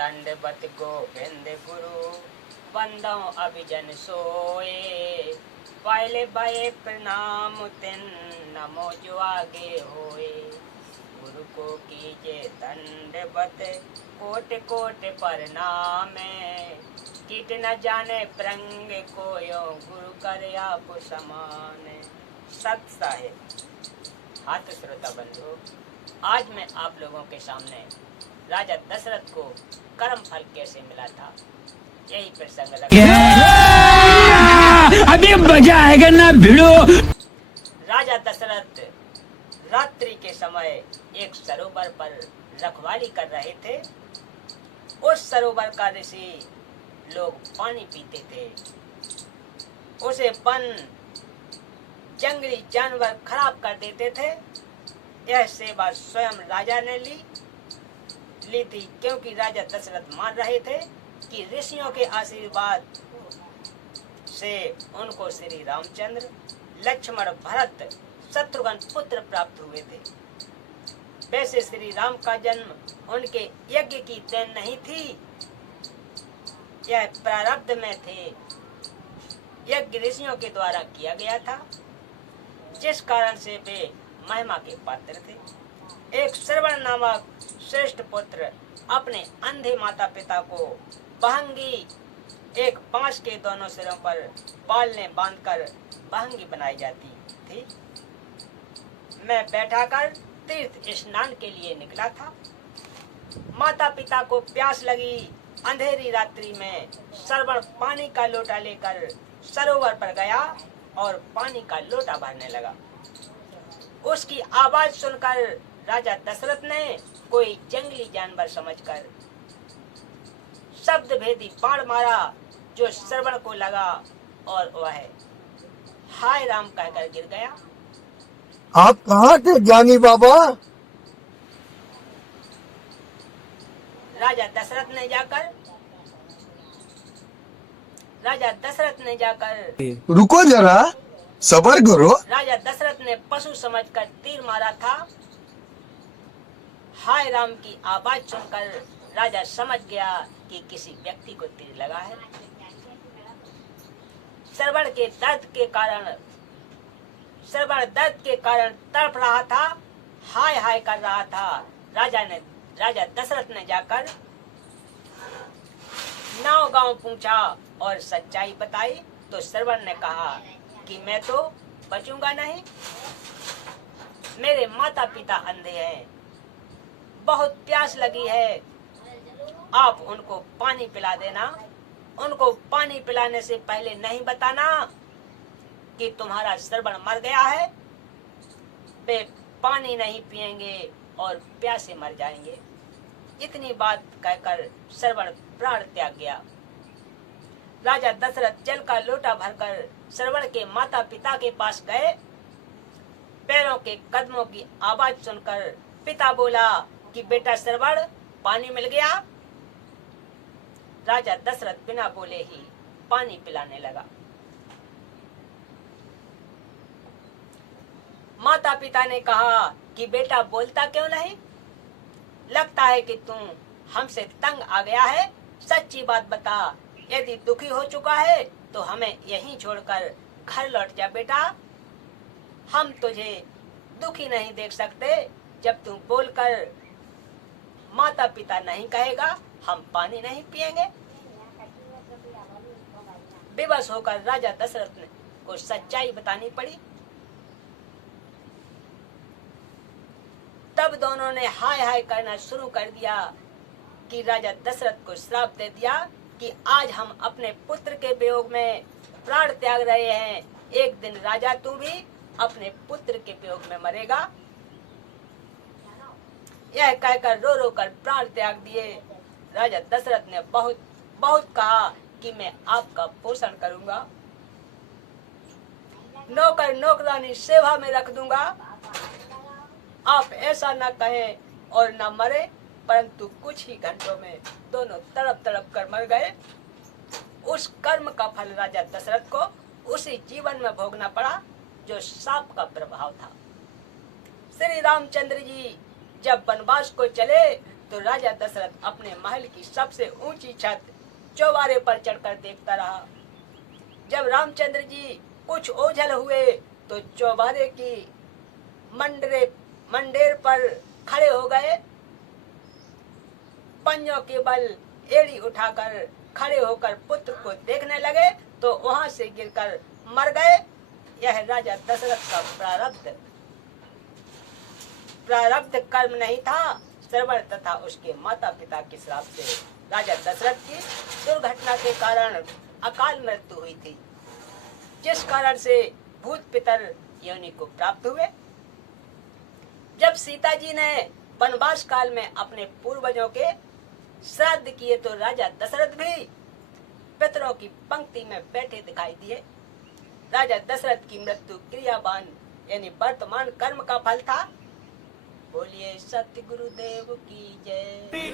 दंडवत गोविंद गुरु वंदो अभिजन सोए। पहले भये प्रणाम तिन नमो जो आगे होए। गुरु को कीजे दंडवत कोट कोट प्रणाम। कीट न जाने प्रंग कोयो गुरु कर आप समान। सत साहेब हाथ श्रोता बंधु, आज मैं आप लोगों के सामने राजा दशरथ को कर्म फल कैसे मिला था यही प्रसंग अभी मजा आएगा ना भिड़ो। राजा दशरथ रात्रि के समय एक सरोवर पर रखवाली कर रहे थे। उस सरोवर का ऋषि लोग पानी पीते थे। उसे वन जंगली जानवर खराब कर देते थे। यह सेवा स्वयं राजा ने ली थी, क्योंकि राजा दशरथ मान रहे थे कि ऋषियों के आशीर्वाद से उनको श्री रामचंद्र, लक्ष्मण, भरत, शत्रुघ्न पुत्र प्राप्त हुए थे। वैसे श्री राम का जन्म उनके यज्ञ की देन नहीं थी, यह प्रारब्ध में थे। यज्ञ ऋषियों के द्वारा किया गया था, जिस कारण से वे महिमा के पात्र थे। एक श्रवण नामक श्रेष्ठ पुत्र अपने अंधे माता पिता को बहंगी एक बांस के दोनों सिरों पर पालने बांधकर बहंगी बनाई जाती थी। मैं बैठाकर तीर्थ स्नान के लिए निकला था। माता पिता को प्यास लगी। अंधेरी रात्रि में श्रवण पानी का लोटा लेकर सरोवर पर गया और पानी का लोटा भरने लगा। उसकी आवाज सुनकर राजा दशरथ ने कोई जंगली जानवर समझकर शब्द भेदी बाण मारा, जो श्रवण को लगा और वह हाय राम कहकर गिर गया। आप कहाँ थे ज्ञानी बाबा? राजा दशरथ ने जाकर रुको जरा, सबर करो। राजा दशरथ ने पशु समझकर तीर मारा था। हाय राम की आवाज सुनकर राजा समझ गया कि किसी व्यक्ति को तीर लगा है। श्रवण दर्द के कारण तड़प रहा था, हाय हाय कर रहा था। राजा दशरथ ने जाकर नाव गांव पूछा और सच्चाई बताई तो श्रवण ने कहा कि मैं तो बचूंगा नहीं। मेरे माता पिता अंधे हैं, बहुत प्यास लगी है, आप उनको पानी पिला देना। उनको पानी पिलाने से पहले नहीं बताना कि तुम्हारा श्रवण मर गया है। वे पानी नहीं पिएंगे और प्यासे मर जाएंगे। इतनी बात कहकर श्रवण प्राण त्याग गया। राजा दशरथ जल का लोटा भरकर श्रवण के माता पिता के पास गए। पैरों के कदमों की आवाज सुनकर पिता बोला कि बेटा श्रवण, पानी मिल गया। राजा दशरथ बिना बोले ही पानी पिलाने लगा। माता पिता ने कहा कि बेटा बोलता क्यों नहीं? लगता है कि तुम हमसे तंग आ गया है। सच्ची बात बता, यदि दुखी हो चुका है तो हमें यहीं छोड़कर घर लौट जा बेटा। हम तुझे दुखी नहीं देख सकते। जब तू बोलकर माता पिता नहीं कहेगा, हम पानी नहीं पिएंगे। बेबस होकर राजा दशरथ को सच्चाई बतानी पड़ी। तब दोनों ने हाय हाय करना शुरू कर दिया कि राजा दशरथ को श्राप दे दिया कि आज हम अपने पुत्र के वियोग में प्राण त्याग रहे हैं। एक दिन राजा तू भी अपने पुत्र के वियोग में मरेगा। यह कहकर रो रो कर प्राण त्याग दिए। राजा दशरथ ने बहुत बहुत कहा कि मैं आपका पोषण करूंगा, नौकर नौकरानी सेवा में रख दूंगा। आप ऐसा न कहें और न मरे, परंतु कुछ ही घंटों में दोनों तड़प तड़प कर मर गए। उस कर्म का फल राजा दशरथ को उसी जीवन में भोगना पड़ा जो साप का प्रभाव था। श्री रामचंद्र जी जब वनवास को चले तो राजा दशरथ अपने महल की सबसे ऊंची छत चौबारे पर चढ़कर देखता रहा। जब रामचंद्र जी कुछ ओझल हुए तो चौबारे की मंडेर पर खड़े हो गए। पंजों के बल एड़ी उठाकर खड़े होकर पुत्र को देखने लगे तो वहां से गिरकर मर गए। यह राजा दशरथ का प्रारब्ध कर्म नहीं था, श्रवण तथा उसके माता पिता के श्राप से राजा दशरथ की दुर्घटना के कारण अकाल मृत्यु हुई थी, जिस कारण से भूत पितर योनि को प्राप्त हुए। जब सीता जी ने वनवास काल में अपने पूर्वजों के श्राद्ध किए तो राजा दशरथ भी पितरों की पंक्ति में बैठे दिखाई दिए। राजा दशरथ की मृत्यु क्रियावान यानी वर्तमान कर्म का फल था। बोलिए सत्य गुरुदेव की जय।